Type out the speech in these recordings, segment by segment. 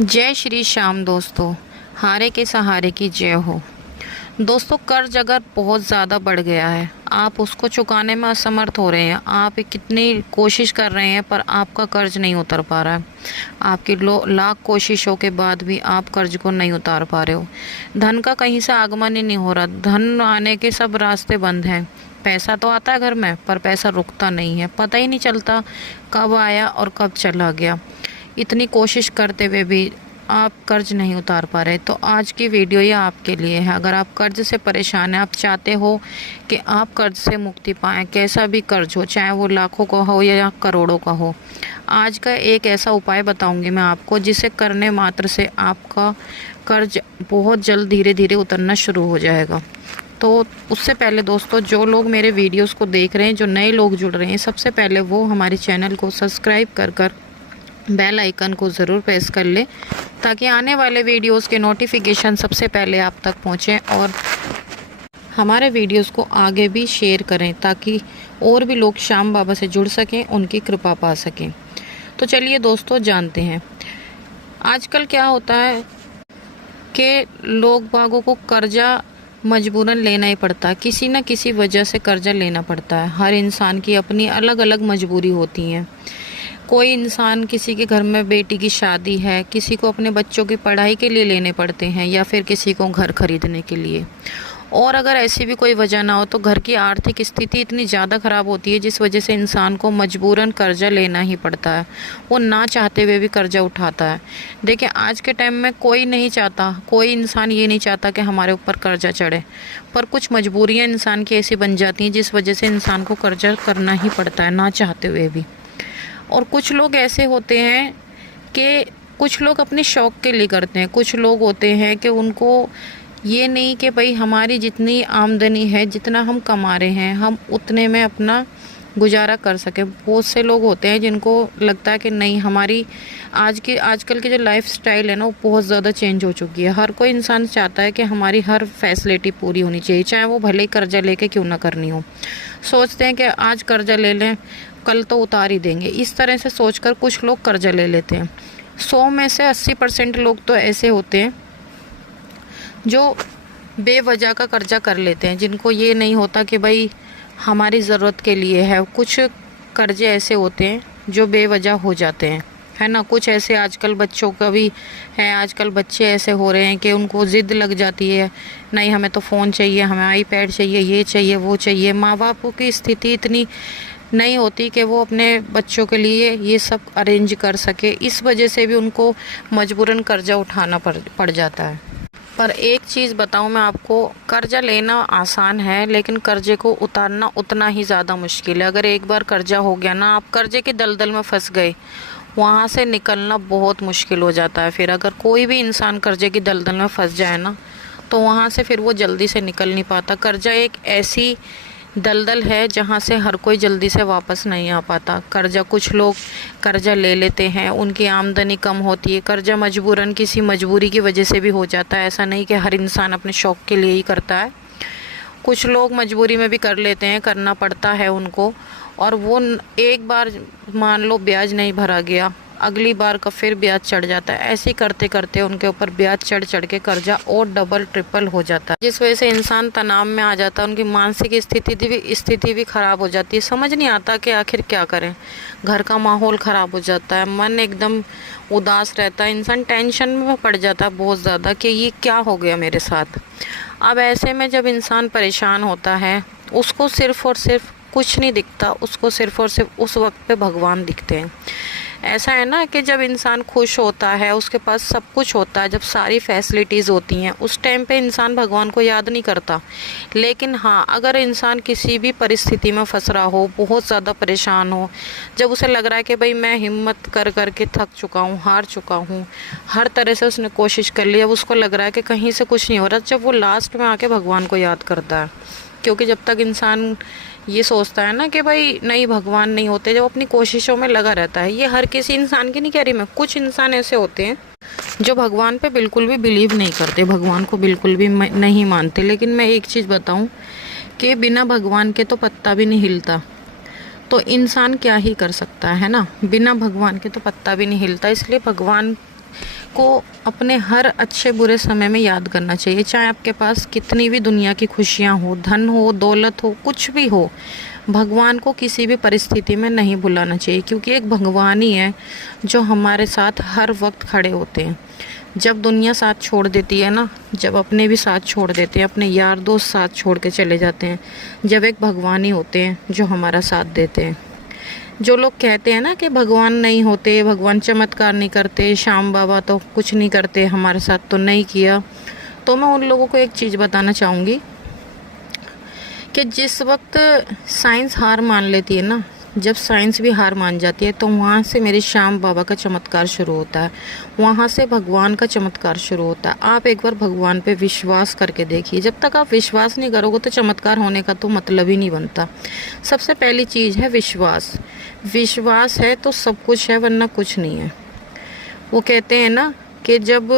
जय श्री श्याम दोस्तों। हारे के सहारे की जय हो। दोस्तों, कर्ज अगर बहुत ज़्यादा बढ़ गया है, आप उसको चुकाने में असमर्थ हो रहे हैं, आप कितनी कोशिश कर रहे हैं पर आपका कर्ज नहीं उतर पा रहा है, आपकी लाख कोशिशों के बाद भी आप कर्ज को नहीं उतार पा रहे हो, धन का कहीं से आगमन ही नहीं हो रहा, धन आने के सब रास्ते बंद हैं, पैसा तो आता है घर में पर पैसा रुकता नहीं है, पता ही नहीं चलता कब आया और कब चला गया। इतनी कोशिश करते हुए भी आप कर्ज नहीं उतार पा रहे, तो आज की वीडियो ये आपके लिए है। अगर आप कर्ज से परेशान हैं, आप चाहते हो कि आप कर्ज से मुक्ति पाएँ, कैसा भी कर्ज हो, चाहे वो लाखों का हो या करोड़ों का हो, आज का एक ऐसा उपाय बताऊंगी मैं आपको जिसे करने मात्र से आपका कर्ज बहुत जल्द धीरे धीरे उतरना शुरू हो जाएगा। तो उससे पहले दोस्तों, जो लोग मेरे वीडियोस को देख रहे हैं, जो नए लोग जुड़ रहे हैं, सबसे पहले वो हमारे चैनल को सब्सक्राइब कर बेल आइकन को ज़रूर प्रेस कर ले, ताकि आने वाले वीडियोस के नोटिफिकेशन सबसे पहले आप तक पहुंचे, और हमारे वीडियोस को आगे भी शेयर करें ताकि और भी लोग श्याम बाबा से जुड़ सकें, उनकी कृपा पा सकें। तो चलिए दोस्तों, जानते हैं आजकल क्या होता है कि लोग बागों को कर्जा मजबूरन लेना ही पड़ता है, किसी न किसी वजह से कर्जा लेना पड़ता है। हर इंसान की अपनी अलग अलग मजबूरी होती है। कोई इंसान, किसी के घर में बेटी की शादी है, किसी को अपने बच्चों की पढ़ाई के लिए लेने पड़ते हैं, या फिर किसी को घर खरीदने के लिए। और अगर ऐसी भी कोई वजह ना हो तो घर की आर्थिक स्थिति इतनी ज़्यादा ख़राब होती है जिस वजह से इंसान को मजबूरन कर्जा लेना ही पड़ता है, वो ना चाहते हुए भी कर्जा उठाता है। देखिए, आज के टाइम में कोई नहीं चाहता, कोई इंसान ये नहीं चाहता कि हमारे ऊपर कर्जा चढ़े, पर कुछ मजबूरियाँ इंसान की ऐसी बन जाती हैं जिस वजह से इंसान को कर्जा करना ही पड़ता है, ना चाहते हुए भी। और कुछ लोग ऐसे होते हैं कि कुछ लोग अपने शौक़ के लिए करते हैं, कुछ लोग होते हैं कि उनको ये नहीं कि भाई हमारी जितनी आमदनी है, जितना हम कमा रहे हैं, हम उतने में अपना गुजारा कर सकें। बहुत से लोग होते हैं जिनको लगता है कि नहीं, हमारी आजकल की जो लाइफ स्टाइल है ना, वो बहुत ज़्यादा चेंज हो चुकी है। हर कोई इंसान चाहता है कि हमारी हर फैसिलिटी पूरी होनी चाहिए, चाहे वो भले ही कर्जा लेके क्यों ना करनी हो। सोचते हैं कि आज कर्जा ले लें, कल तो उतार ही देंगे, इस तरह से सोचकर कुछ लोग कर्जा ले लेते हैं। 100 में से 80% लोग तो ऐसे होते हैं जो बेवजह का कर्जा कर लेते हैं, जिनको ये नहीं होता कि भाई हमारी ज़रूरत के लिए है। कुछ कर्जे ऐसे होते हैं जो बेवजह हो जाते हैं, है ना। कुछ ऐसे आजकल बच्चों का भी है, आजकल बच्चे ऐसे हो रहे हैं कि उनको ज़िद लग जाती है, नहीं हमें तो फ़ोन चाहिए, हमें आईपैड चाहिए, ये चाहिए वो चाहिए। माँ बापों की स्थिति इतनी नहीं होती कि वो अपने बच्चों के लिए ये सब अरेंज कर सके, इस वजह से भी उनको मजबूरन कर्जा उठाना पड़ जाता है। पर एक चीज़ बताऊं मैं आपको, कर्जा लेना आसान है लेकिन कर्जे को उतारना उतना ही ज़्यादा मुश्किल है। अगर एक बार कर्जा हो गया ना, आप कर्जे के दलदल में फंस गए, वहाँ से निकलना बहुत मुश्किल हो जाता है। फिर अगर कोई भी इंसान कर्जे की दलदल में फंस जाए ना, तो वहाँ से फिर वो जल्दी से निकल नहीं पाता। कर्जा एक ऐसी दलदल है जहाँ से हर कोई जल्दी से वापस नहीं आ पाता। कर्जा, कुछ लोग कर्जा ले लेते हैं, उनकी आमदनी कम होती है, कर्जा मजबूरन किसी मजबूरी की वजह से भी हो जाता है। ऐसा नहीं कि हर इंसान अपने शौक़ के लिए ही करता है, कुछ लोग मजबूरी में भी कर लेते हैं, करना पड़ता है उनको। और वो एक बार मान लो ब्याज नहीं भरा गया, अगली बार का फिर ब्याज चढ़ जाता है। ऐसे करते करते उनके ऊपर ब्याज चढ़ के कर्जा और डबल ट्रिपल हो जाता है, जिस वजह से इंसान तनाव में आ जाता है, उनकी मानसिक स्थिति भी खराब हो जाती है। समझ नहीं आता कि आखिर क्या करें, घर का माहौल ख़राब हो जाता है, मन एकदम उदास रहता है, इंसान टेंशन में पड़ जाता है बहुत ज़्यादा कि ये क्या हो गया मेरे साथ। अब ऐसे में जब इंसान परेशान होता है, उसको सिर्फ़ और सिर्फ कुछ नहीं दिखता, उसको सिर्फ़ और सिर्फ उस वक्त पे भगवान दिखते हैं। ऐसा है ना कि जब इंसान खुश होता है, उसके पास सब कुछ होता है, जब सारी फैसिलिटीज़ होती हैं, उस टाइम पे इंसान भगवान को याद नहीं करता। लेकिन हाँ, अगर इंसान किसी भी परिस्थिति में फंस रहा हो, बहुत ज़्यादा परेशान हो, जब उसे लग रहा है कि भाई मैं हिम्मत कर के थक चुका हूँ, हार चुका हूँ, हर तरह से उसने कोशिश कर ली, अब उसको लग रहा है कि कहीं से कुछ नहीं हो रहा, जब वो लास्ट में आके भगवान को याद करता है। क्योंकि जब तक इंसान ये सोचता है ना कि भाई नहीं, भगवान नहीं होते, जब अपनी कोशिशों में लगा रहता है, ये हर किसी इंसान की नहीं कह रही मैं, कुछ इंसान ऐसे होते हैं जो भगवान पे बिल्कुल भी बिलीव नहीं करते, भगवान को बिल्कुल भी नहीं मानते। लेकिन मैं एक चीज़ बताऊं कि बिना भगवान के तो पत्ता भी नहीं हिलता, तो इंसान क्या ही कर सकता है ना, बिना भगवान के तो पत्ता भी नहीं हिलता। इसलिए भगवान को अपने हर अच्छे बुरे समय में याद करना चाहिए। चाहे आपके पास कितनी भी दुनिया की खुशियाँ हो, धन हो, दौलत हो, कुछ भी हो, भगवान को किसी भी परिस्थिति में नहीं भुलाना चाहिए, क्योंकि एक भगवान ही है जो हमारे साथ हर वक्त खड़े होते हैं। जब दुनिया साथ छोड़ देती है ना, जब अपने भी साथ छोड़ देते हैं, अपने यार दोस्त साथ छोड़ के चले जाते हैं, जब एक भगवान ही होते हैं जो हमारा साथ देते हैं। जो लोग कहते हैं ना कि भगवान नहीं होते, भगवान चमत्कार नहीं करते, श्याम बाबा तो कुछ नहीं करते, हमारे साथ तो नहीं किया, तो मैं उन लोगों को एक चीज़ बताना चाहूँगी कि जिस वक्त साइंस हार मान लेती है ना, जब साइंस भी हार मान जाती है, तो वहाँ से मेरे श्याम बाबा का चमत्कार शुरू होता है, वहाँ से भगवान का चमत्कार शुरू होता है। आप एक बार भगवान पे विश्वास करके देखिए। जब तक आप विश्वास नहीं करोगे तो चमत्कार होने का तो मतलब ही नहीं बनता। सबसे पहली चीज़ है विश्वास। विश्वास है तो सब कुछ है, वरना कुछ नहीं है। वो कहते हैं ना कि जब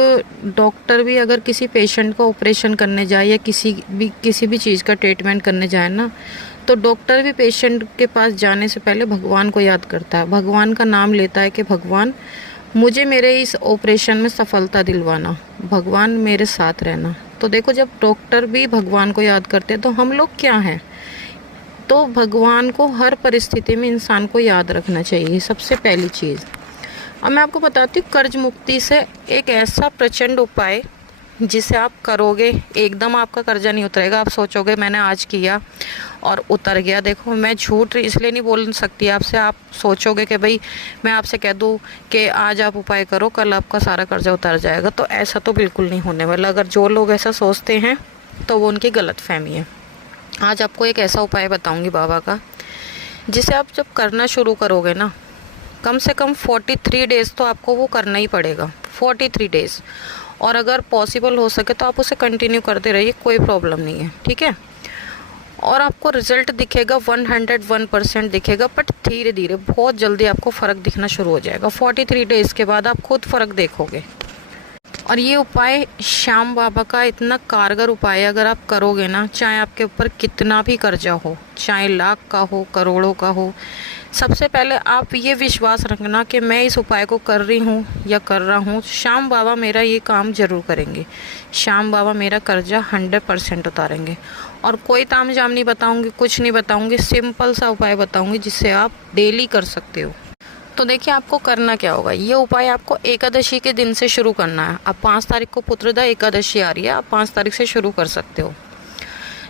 डॉक्टर भी अगर किसी पेशेंट को ऑपरेशन करने जाए या किसी भी चीज़ का ट्रीटमेंट करने जाए ना, तो डॉक्टर भी पेशेंट के पास जाने से पहले भगवान को याद करता है, भगवान का नाम लेता है कि भगवान मुझे मेरे इस ऑपरेशन में सफलता दिलवाना, भगवान मेरे साथ रहना। तो देखो, जब डॉक्टर भी भगवान को याद करते हैं तो हम लोग क्या हैं। तो भगवान को हर परिस्थिति में इंसान को याद रखना चाहिए, सबसे पहली चीज़। अब मैं आपको बताती हूँ कर्ज मुक्ति से एक ऐसा प्रचंड उपाय जिसे आप करोगे एकदम आपका कर्जा नहीं उतरेगा। आप सोचोगे मैंने आज किया और उतर गया। देखो, मैं झूठ इसलिए नहीं बोल सकती आपसे। आप सोचोगे कि भाई मैं आपसे कह दूँ कि आज आप उपाय करो, कल आपका सारा कर्जा उतर जाएगा, तो ऐसा तो बिल्कुल नहीं होने वाला। अगर जो लोग ऐसा सोचते हैं तो वो उनकी गलतफहमी है। आज आपको एक ऐसा उपाय बताऊँगी बाबा का, जिसे आप जब करना शुरू करोगे ना, कम से कम 43 डेज़ तो आपको वो करना ही पड़ेगा, 43 डेज़। और अगर पॉसिबल हो सके तो आप उसे कंटिन्यू करते रहिए, कोई प्रॉब्लम नहीं है, ठीक है। और आपको रिज़ल्ट दिखेगा 101% दिखेगा, बट धीरे धीरे बहुत जल्दी आपको फ़र्क दिखना शुरू हो जाएगा। 43 डेज़ के बाद आप खुद फ़र्क देखोगे। और ये उपाय श्याम बाबा का इतना कारगर उपाय है, अगर आप करोगे ना, चाहे आपके ऊपर कितना भी कर्जा हो, चाहे लाख का हो, करोड़ों का हो, सबसे पहले आप ये विश्वास रखना कि मैं इस उपाय को कर रही हूँ या कर रहा हूँ, श्याम बाबा मेरा ये काम ज़रूर करेंगे, श्याम बाबा मेरा कर्जा 100% उतारेंगे। और कोई तामझाम नहीं बताऊँगी, कुछ नहीं बताऊँगी, सिंपल सा उपाय बताऊँगी जिससे आप डेली कर सकते हो। तो देखिए, आपको करना क्या होगा। ये उपाय आपको एकादशी के दिन से शुरू करना है। अब 5 तारीख को पुत्रदा एकादशी आ रही है, आप 5 तारीख से शुरू कर सकते हो।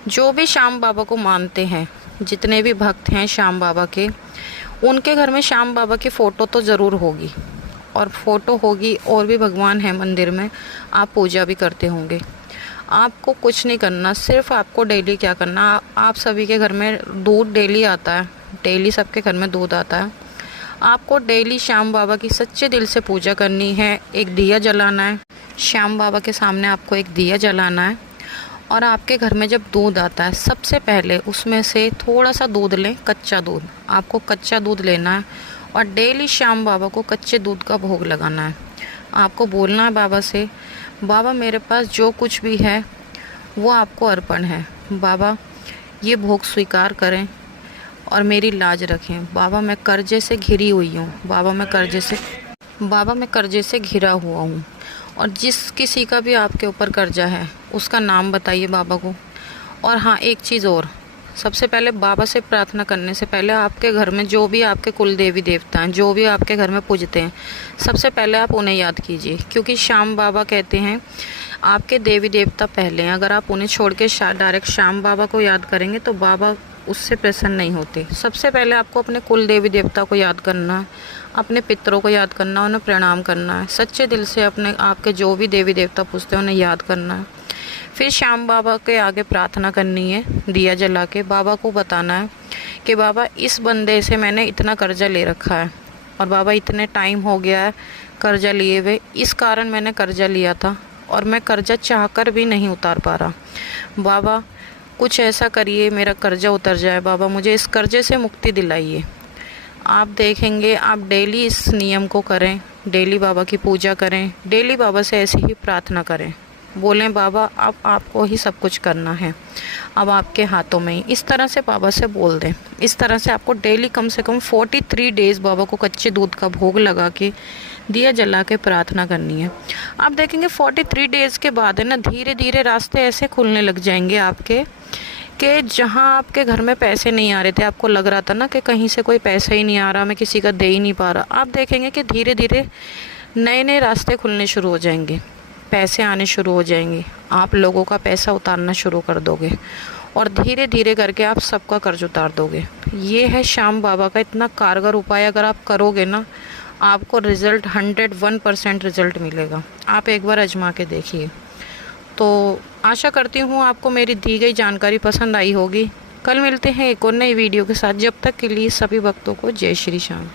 जो भी श्याम बाबा को मानते हैं, जितने भी भक्त हैं श्याम बाबा के, उनके घर में श्याम बाबा की फ़ोटो तो ज़रूर होगी, और फ़ोटो होगी, और भी भगवान हैं मंदिर में, आप पूजा भी करते होंगे। आपको कुछ नहीं करना, सिर्फ आपको डेली क्या करना, आप सभी के घर में दूध डेली आता है, डेली सबके घर में दूध आता है। आपको डेली श्याम बाबा की सच्चे दिल से पूजा करनी है, एक दिया जलाना है, श्याम बाबा के सामने आपको एक दिया जलाना है। और आपके घर में जब दूध आता है, सबसे पहले उसमें से थोड़ा सा दूध लें, कच्चा दूध। आपको कच्चा दूध लेना है और डेली श्याम बाबा को कच्चे दूध का भोग लगाना है। आपको बोलना है बाबा से, बाबा मेरे पास जो कुछ भी है वो आपको अर्पण है, बाबा ये भोग स्वीकार करें और मेरी लाज रखें। बाबा मैं कर्जे से घिरी हुई हूँ, बाबा मैं कर्जे से घिरा हुआ हूँ। और जिस किसी का भी आपके ऊपर कर्जा है उसका नाम बताइए बाबा को। और हाँ, एक चीज़ और, सबसे पहले बाबा से प्रार्थना करने से पहले आपके घर में जो भी आपके कुल देवी देवता हैं, जो भी आपके घर में पूजते हैं, सबसे पहले आप उन्हें याद कीजिए, क्योंकि श्याम बाबा कहते हैं आपके देवी देवता पहले हैं। अगर आप उन्हें छोड़ के डायरेक्ट श्याम बाबा को याद करेंगे तो बाबा उससे प्रसन्न नहीं होते। सबसे पहले आपको अपने कुल देवी देवता को याद करना है, अपने पितरों को याद करना, उन्हें प्रणाम करना है, सच्चे दिल से अपने आपके जो भी देवी देवता पूजते हैं उन्हें याद करना है। फिर श्याम बाबा के आगे प्रार्थना करनी है, दिया जला के बाबा को बताना है कि बाबा इस बंदे से मैंने इतना कर्जा ले रखा है, और बाबा इतने टाइम हो गया है कर्जा लिए हुए, इस कारण मैंने कर्जा लिया था और मैं कर्जा चाहकर भी नहीं उतार पा रहा। बाबा कुछ ऐसा करिए मेरा कर्जा उतर जाए, बाबा मुझे इस कर्जे से मुक्ति दिलाइए। आप देखेंगे, आप डेली इस नियम को करें, डेली बाबा की पूजा करें, डेली बाबा से ऐसी ही प्रार्थना करें, बोलें बाबा अब आपको ही सब कुछ करना है, अब आपके हाथों में ही। इस तरह से बाबा से बोल दें। इस तरह से आपको डेली कम से कम 43 डेज़ बाबा को कच्चे दूध का भोग लगा के दिया जला के प्रार्थना करनी है। आप देखेंगे 43 डेज़ के बाद है ना, धीरे धीरे रास्ते ऐसे खुलने लग जाएंगे आपके, कि जहाँ आपके घर में पैसे नहीं आ रहे थे, आपको लग रहा था ना कि कहीं से कोई पैसा ही नहीं आ रहा, मैं किसी का दे ही नहीं पा रहा, आप देखेंगे कि धीरे धीरे नए नए रास्ते खुलने शुरू हो जाएंगे, पैसे आने शुरू हो जाएंगे, आप लोगों का पैसा उतारना शुरू कर दोगे और धीरे धीरे करके आप सबका कर्ज उतार दोगे। ये है श्याम बाबा का इतना कारगर उपाय, अगर आप करोगे ना, आपको रिज़ल्ट 101% रिज़ल्ट मिलेगा। आप एक बार आजमा के देखिए। तो आशा करती हूँ आपको मेरी दी गई जानकारी पसंद आई होगी। कल मिलते हैं एक और नई वीडियो के साथ। जब तक के लिए सभी भक्तों को जय श्री श्याम।